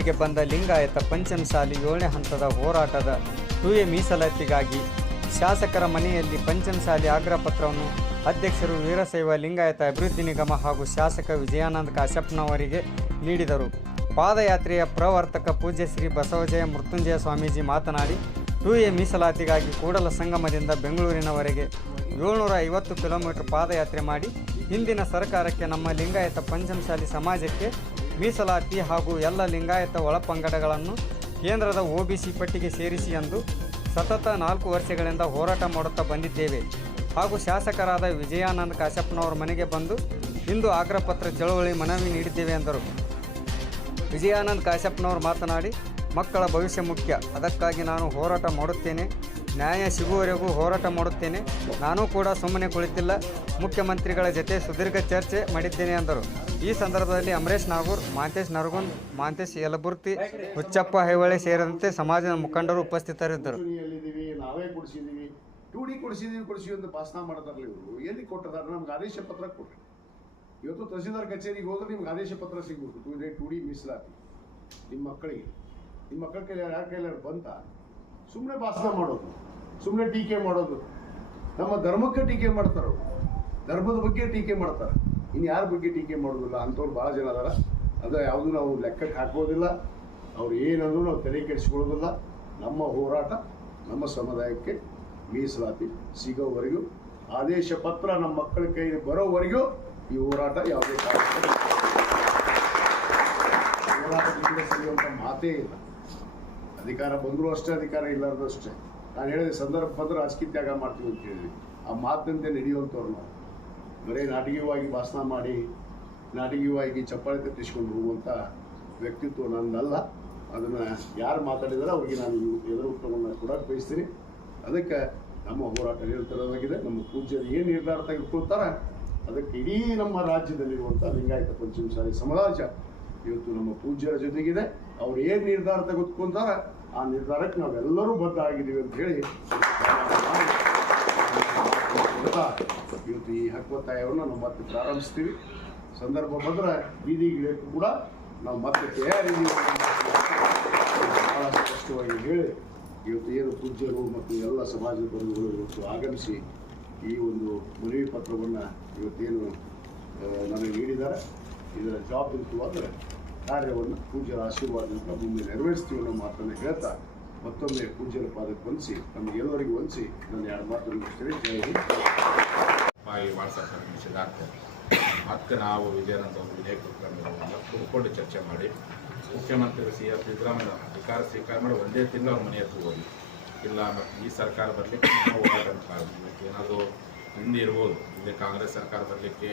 ಜಿಲ್ಲೆಗೆ ಬಂದ ಲಿಂಗಾಯತ ಪಂಚಮಸಾಲಿ 7ನೇ ಹಂತದ ಹೋರಾಟದ 2A ಮೀಸಲಾತಿಗಾಗಿ ಶಾಸಕರ ಮನೆಯಲ್ಲಿ ಪಂಚಮಸಾಲಿ ಆಗ್ರಹ ಪತ್ರವನ್ನು ಅಧ್ಯಕ್ಷರು ವೀರಶೈವ ಲಿಂಗಾಯತ ಅಭಿವೃದ್ಧಿ ನಿಗಮ ಹಾಗೂ ಶಾಸಕ ವಿಜಯಾನಂದ ಕಾಶ್ಯಪ್ನವರಿಗೆ ನೀಡಿದರು. ಪಾದಯಾತ್ರೆಯ ಪ್ರವರ್ತಕ ಪೂಜ್ಯ ಶ್ರೀ ಬಸವಜಯ ಮೃತ್ಯುಂಜಯ ಸ್ವಾಮೀಜಿ ಮಾತನಾಡಿ, 2A ಮೀಸಲಾತಿಗಾಗಿ ಕೂಡಲ ಸಂಗಮದಿಂದ ಬೆಂಗಳೂರಿನವರೆಗೆ 750 ಕಿಲೋಮೀಟರ್ ಪಾದಯಾತ್ರೆ ಮಾಡಿ ಹಿಂದಿನ ಸರ್ಕಾರಕ್ಕೆ ನಮ್ಮ ಲಿಂಗಾಯತ ಪಂಚಮಸಾಲಿ ಸಮಾಜಕ್ಕೆ ಮೀಸಲಾತಿ ಹಾಗೂ ಎಲ್ಲ ಲಿಂಗಾಯತ ಒಳಪಂಗಡಗಳನ್ನು ಕೇಂದ್ರದ OBC ಪಟ್ಟಿಗೆ ಸೇರಿಸಿ ಎಂದು ಸತತ 4 ವರ್ಷಗಳಿಂದ ಹೋರಾಟ ಮಾಡುತ್ತಾ ಬಂದಿದ್ದೇವೆ ಹಾಗೂ ಶಾಸಕರಾದ ವಿಜಯಾನಂದ ಕಾಶ್ಯಪ್ನವರ ಮನೆಗೆ ಬಂದು ಇಂದು ಆಗ್ರಹ ಪತ್ರ ಚಳವಳಿ ಮನವಿ ನೀಡಿದ್ದೇವೆ ಎಂದರು. ವಿಜಯಾನಂದ ಕಾಶ್ಯಪ್ನವರು ಮಾತನಾಡಿ, ಮಕ್ಕಳ ಭವಿಷ್ಯ ಮುಖ್ಯ, ಅದಕ್ಕಾಗಿ ನಾನು ಹೋರಾಟ ಮಾಡುತ್ತೇನೆ, ನ್ಯಾಯ ಸಿಗುವವರೆಗೂ ಹೋರಾಟ ಮಾಡುತ್ತೇನೆ. ನಾನೂ ಕೂಡ ಸುಮ್ಮನೆ ಕುಳಿತಿಲ್ಲ, ಮುಖ್ಯಮಂತ್ರಿಗಳ ಜೊತೆ ಸುದೀರ್ಘ ಚರ್ಚೆ ಮಾಡಿದ್ದೇನೆ ಎಂದರು. ಈ ಸಂದರ್ಭದಲ್ಲಿ ಅಮರೇಶ್ ನಾಗೂರ್, ಮಾಂತೇಶ್ ನರಗುಂದ್, ಮಾಂತೇಶ್ ಯಲಬುರ್ತಿ, ಹುಚ್ಚಪ್ಪ ಹೈವಳೆ ಸೇರಿದಂತೆ ಸಮಾಜದ ಮುಖಂಡರು ಉಪಸ್ಥಿತರಿದ್ದರು. ನಾವೇ ಕೊಡಿಸಿದ್ದೀವಿ, 2D ಕೊಡಿಸಿದ್ದೀವಿ ಅಂತ ಭಾಷಣ ಮಾಡ್ತಾರಲ್ಲ ಇವರು. ಎಲ್ಲಿ ಕೊಟ್ಟದಾರ? ನಮ್ಗೆ ಆದೇಶ ಪತ್ರ ಕೊಟ್ಟರು. ಇವತ್ತು ತಹಸೀಲ್ದಾರ್ ಕಚೇರಿಗೆ ಹೋದ್ರೆ ನಿಮ್ಗೆ ಆದೇಶ ಪತ್ರ ಸಿಗ್ಬೇಕು. 2D ಮೀಸಲಾತಿ ನಿಮ್ಮ ಮಕ್ಕಳ ಕೈಲಿ ಯಾರ ಕೈಲಾರು ಬಂತ? ಸುಮ್ಮನೆ ಭಾಷಣ ಮಾಡೋದು, ಸುಮ್ಮನೆ ಟೀಕೆ ಮಾಡೋದು. ನಮ್ಮ ಧರ್ಮಕ್ಕೆ ಟೀಕೆ ಮಾಡ್ತಾರೆ, ಧರ್ಮದ ಬಗ್ಗೆ ಟೀಕೆ ಮಾಡ್ತಾರೆ, ಇನ್ನು ಯಾರ ಬಗ್ಗೆ ಟೀಕೆ ಮಾಡೋದಿಲ್ಲ. ಅಂಥವ್ರು ಭಾಳ ಜನ ಅದಾರ. ಅದು ಯಾವುದು ನಾವು ಲೆಕ್ಕಕ್ಕೆ ಹಾಕೋದಿಲ್ಲ. ಅವ್ರು ಏನಂದ್ರೂ ನಾವು ತಲೆ ಕೆಡಿಸ್ಕೊಳ್ಳೋದಿಲ್ಲ. ನಮ್ಮ ಹೋರಾಟ ನಮ್ಮ ಸಮುದಾಯಕ್ಕೆ ಮೀಸಲಾತಿ ಸಿಗೋವರೆಗೂ, ಆದೇಶ ಪತ್ರ ನಮ್ಮ ಮಕ್ಕಳ ಕೈಗೆ ಬರೋವರೆಗೂ ಈ ಹೋರಾಟ ಯಾವುದೇ ಹೋರಾಟದಿಂದ ಸಿಗುವಂಥ ಮಾತೇ ಇಲ್ಲ. ಅಧಿಕಾರ ಬಂದರೂ ಅಷ್ಟೇ, ಅಧಿಕಾರ ಇಲ್ಲಾರ್ದು ಅಷ್ಟೇ. ನಾನು ಹೇಳಿದೆ, ಸಂದರ್ಭ ಬಂದ್ರೆ ರಾಜಕೀಯ ತ್ಯಾಗ ಮಾಡ್ತೀವಿ ಅಂತ ಹೇಳಿದ್ವಿ. ಆ ಮಾತಿನಂತೆ ನಡೆಯುವಂಥವ್ರು ನಾವು. ಬರೀ ನಾಟಕೀಯವಾಗಿ ಭಾಷಣ ಮಾಡಿ, ನಾಟಕೀಯವಾಗಿ ಚಪ್ಪಾಳೆ ತಟ್ಟಿಸ್ಕೊಂಡು ಹೋಗುವಂಥ ವ್ಯಕ್ತಿತ್ವ ನನ್ನಲ್ಲ. ಅದನ್ನು ಯಾರು ಮಾತಾಡಿದಾರೋ ಅವ್ರಿಗೆ ನಾನು ಎದುರು ಉತ್ತರವನ್ನು ಕೊಡೋಕೆ ಬಯಸ್ತೀನಿ. ಅದಕ್ಕೆ ನಮ್ಮ ಹೋರಾಟ ನಿರಂತರವಾಗಿದೆ. ನಮ್ಮ ಪೂಜ್ಯರು ಏನು ನಿರ್ಧಾರ ತೆಗೆದುಕೊಳ್ತಾರೆ ಅದಕ್ಕೆ ಇಡೀ ನಮ್ಮ ರಾಜ್ಯದಲ್ಲಿರುವಂಥ ಲಿಂಗಾಯತ ಪಂಚಮಸಾಲಿ ಸಮಾಜ ಇವತ್ತು ನಮ್ಮ ಪೂಜ್ಯರ ಜೊತೆಗಿದೆ. ಅವ್ರು ಏನು ನಿರ್ಧಾರ ತೆಗೆದುಕೊಂತಾರೆ ಆ ನಿರ್ಧಾರಕ್ಕೆ ನಾವೆಲ್ಲರೂ ಬದ್ಧ ಆಗಿದ್ದೀವಿ ಅಂತ ಹೇಳಿ ಇವತ್ತು ಈ ಹಕ್ಕೊತ್ತಾಯವನ್ನು ನಾವು ಮತ್ತೆ ಪ್ರಾರಂಭಿಸ್ತೀವಿ. ಸಂದರ್ಭ ಬಂದರೆ ಬೀದಿಗಿಳಿಯಕ್ಕೂ ಕೂಡ ನಾವು ಮತ್ತೆ ತಯಾರಿದ್ದೀವಿ ಭಾಳ ಸ್ಪಷ್ಟವಾಗಿ ಹೇಳಿ, ಇವತ್ತು ಏನು ಪೂಜ್ಯರು ಮತ್ತು ಎಲ್ಲ ಸಮಾಜದ ಬಂಧುಗಳು ಇವತ್ತು ಆಗಮಿಸಿ ಈ ಒಂದು ಮನವಿ ಪತ್ರವನ್ನು ಇವತ್ತೇನು ನನಗೆ ನೀಡಿದ್ದಾರೆ, ಇದರ ಜವಾಬ್ದಾರಿಯುತವಾದ ಕಾರ್ಯವನ್ನು ಪೂಜ್ಯರ ಆಶೀರ್ವಾದದಿಂದ ಮುಂದೆ ನೆರವೇರಿಸ್ತೀವಿ ಅನ್ನೋ ಮಾತನ್ನು ಹೇಳ್ತಾ ಮತ್ತೊಮ್ಮೆ ಪೂಜ್ಯರ ಪಾದಕ್ಕೆ ವಂದಿಸಿ ನಮಗೆಲ್ಲರಿಗೂ ವಂದಿಸಿ ನನ್ನ 2 ಮಾತು ಮುಗಿಸ್ತೀನಿ. ಜೈ ಹಿಂದ್. ಮತ್ತೆ ನಾವು ವಿಜಯಾನಂದ ಅವರು ವಿಧೇಯಕ ಕೂತ್ಕೊಂಡು ಚರ್ಚೆ ಮಾಡಿ ಮುಖ್ಯಮಂತ್ರಿ CM ಸಿದ್ದರಾಮಯ್ಯ ಅಧಿಕಾರ ಸ್ವೀಕಾರ ಮಾಡಿ 1 ತಿಂಗಳು ಅವ್ರ ಮನೆ ಹತ್ರ ಹೋಗಿ ಇಲ್ಲ ಈ ಸರ್ಕಾರ ಬರಲಿಕ್ಕೆ ನಾವು ಹೋರಾಟ ಏನಾದರೂ ಹಿಂದೆ ಇರ್ಬೋದು. ಹಿಂದೆ ಕಾಂಗ್ರೆಸ್ ಸರ್ಕಾರ ಬರಲಿಕ್ಕೆ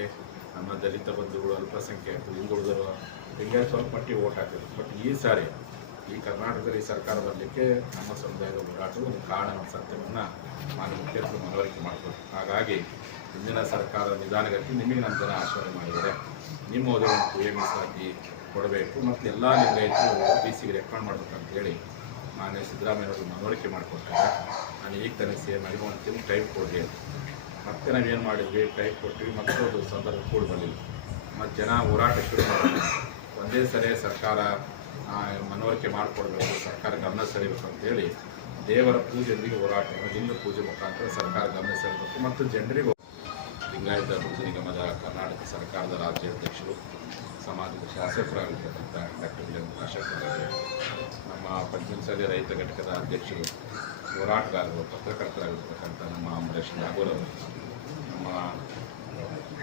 ನಮ್ಮ ದಲಿತ ಬಂಧುಗಳು, ಅಲ್ಪಸಂಖ್ಯಾತರು, ಹಿಂದುಳಿದವರು ಹಿಂಗೆ ಸ್ವಲ್ಪ ಮಟ್ಟಿಗೆ ಓಟ್ ಹಾಕಿದ್ರು. ಬಟ್ ಈ ಸಾರಿ ಈ ಕರ್ನಾಟಕದಲ್ಲಿ ಸರ್ಕಾರ ಬರಲಿಕ್ಕೆ ನಮ್ಮ ಸಮುದಾಯದ ಹೋರಾಟದ ಒಂದು ಕಾರಣ ಸತ್ಯವನ್ನು ಮಾನ್ಯ ಮುಖ್ಯಮಂತ್ರಿ ಮನವರಿಕೆ ಮಾಡಬೇಕು. ಹಾಗಾಗಿ ಹಿಂದಿನ ಸರ್ಕಾರದ ನಿಧಾನಗತಿ ನಿಮಗೆ ನಮ್ಮ ಜನ ಆಶೀರ್ವಾದ ಮಾಡಿದ್ದಾರೆ. ನಿಮ್ಮ ಓದಿ ಒಂದು 2A ಮೀಸಲಾತಿ ಕೊಡಬೇಕು ಮತ್ತು ಎಲ್ಲ ಲಿಂಗಾಯತರು OBCಗೆ ರೆಕಮೆಂಡ್ ಮಾಡಬೇಕಂತ ಹೇಳಿ ಮಾನ್ಯ ಸಿದ್ದರಾಮಯ್ಯವರು ಮನವರಿಕೆ ಮಾಡಿಕೊಟ್ಟಾಗ ನಾನು ಈಗ ತಾನೇ CM ಆಗಿ 1 ತಿಂಗಳು ಟೈಮ್ ಕೊಡಿ ಅಂತ ಮತ್ತೆ ನಾವೇನು ಮಾಡಿದ್ವಿ, ಟೈಮ್ ಕೊಟ್ಟಿವಿ. ಮತ್ತೊಂದು ಸಂದರ್ಭ ಕೂಡ ಬಂದಿಲ್ಲ. ಮತ್ತು ಜನ ಹೋರಾಟ ಶುರು ಮಾಡಿದ್ವಿ. ಒಂದೇ ಸರಿ ಸರ್ಕಾರ ಮನವರಿಕೆ ಮಾಡಿಕೊಡ್ಬೇಕು, ಸರ್ಕಾರ ಗಮನ ಸೆಳೆಯಬೇಕು ಅಂತೇಳಿ ದೇವರ ಪೂಜೆಯೊಂದಿಗೆ ಹೋರಾಟ, ಲಿಂಗ ಪೂಜೆ ಮುಖಾಂತರ ಸರ್ಕಾರ ಗಮನ ಸೆಳೆಯಬೇಕು ಮತ್ತು ಜನರಿಗೂ ಲಿಂಗಾಯತ ಅಭಿವೃದ್ಧಿ ನಿಗಮದ ಕರ್ನಾಟಕ ಸರ್ಕಾರದ ರಾಜ್ಯಾಧ್ಯಕ್ಷರು, ಸಮಾಜದ ಶಾಸಕರಾಗಿರ್ತಕ್ಕಂಥ ಡಾಕ್ಟರ್ ವಿಜಯಾನಂದ ಕಾಶ್ಯಪ್ನವರಿಗೆ, ನಮ್ಮ ಪಂಚಮಸಾಲಿ ರೈತ ಘಟಕದ ಅಧ್ಯಕ್ಷರು, ಹೋರಾಟಗಾರರು, ಪತ್ರಕರ್ತರಾಗಿರ್ತಕ್ಕಂಥ ನಮ್ಮ ಅಮರೇಶ್ ನಾಗೂರ್ ಅವರು, ನಮ್ಮ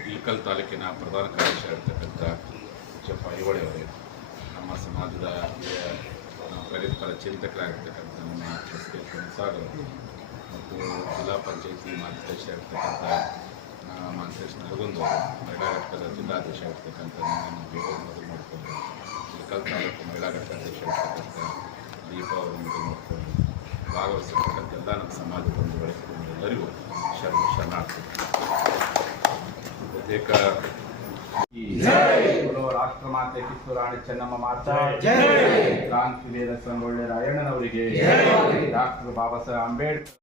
ಇಳಕಲ್ ತಾಲೂಕಿನ ಪ್ರಧಾನ ಕಾರ್ಯದರ್ಶಿ ಆಗಿರ್ತಕ್ಕಂಥ ಹುಚ್ಚಪ್ಪ ಹೈವಳೆ ಅವರೇ, ನಮ್ಮ ಸಮಾಜದ ಪ್ರಗತಿಪರ ಚಿಂತಕರಾಗಿರ್ತಕ್ಕಂಥ ನಮ್ಮ SK ಸಾಗರ್ ಮತ್ತು ಜಿಲ್ಲಾ ಪಂಚಾಯತಿ ಮಾರ್ಗದರ್ಶಿ ಆಗಿರ್ತಕ್ಕಂಥ ಮಾಂತೇಶ್ ನರಗುಂದ್ ಅವರು, ಮಹಿಳಾ ಘಟಕದ ಜಿಲ್ಲಾಧ್ಯಕ್ಷ ಆಗಿರ್ತಕ್ಕಂಥ ನಮ್ಮ ದೇವರು ಮೊದಲು ನೋಡ್ಕೊಂಡು, ಇಳಕಲ್ ತಾಲೂಕು ಮಹಿಳಾ ಘಟಕ ಅಧ್ಯಕ್ಷ ಆಗಿರ್ತಕ್ಕಂಥ ದೀಪ ಅವರು ಮೊದಲು ನೋಡ್ಕೊಂಡು ಭಾಗವಹಿಸಿರ್ತಕ್ಕಂಥ ಎಲ್ಲ ನಮ್ಮ ಸಮಾಜ ಬಂಧುಗಳಿಗೆ ಎಲ್ಲರಿಗೂ ಶರಣಾರ್ಥಿ. ಬಹುತೇಕ ರಾಷ್ಟ್ರ ಮಾತೆ ಕಿತ್ತೂರು ರಾಣಿ ಚೆನ್ನಮ್ಮ ಮಾತಾ, ಕ್ರಾಂತಿ ವೀರ ಸಂಗೊಳ್ಳಿ ರಾಯಣ್ಣನವರಿಗೆ, ಡಾಕ್ಟರ್ ಬಾಬಾ ಸಾಹೇಬ್ ಅಂಬೇಡ್ಕರ್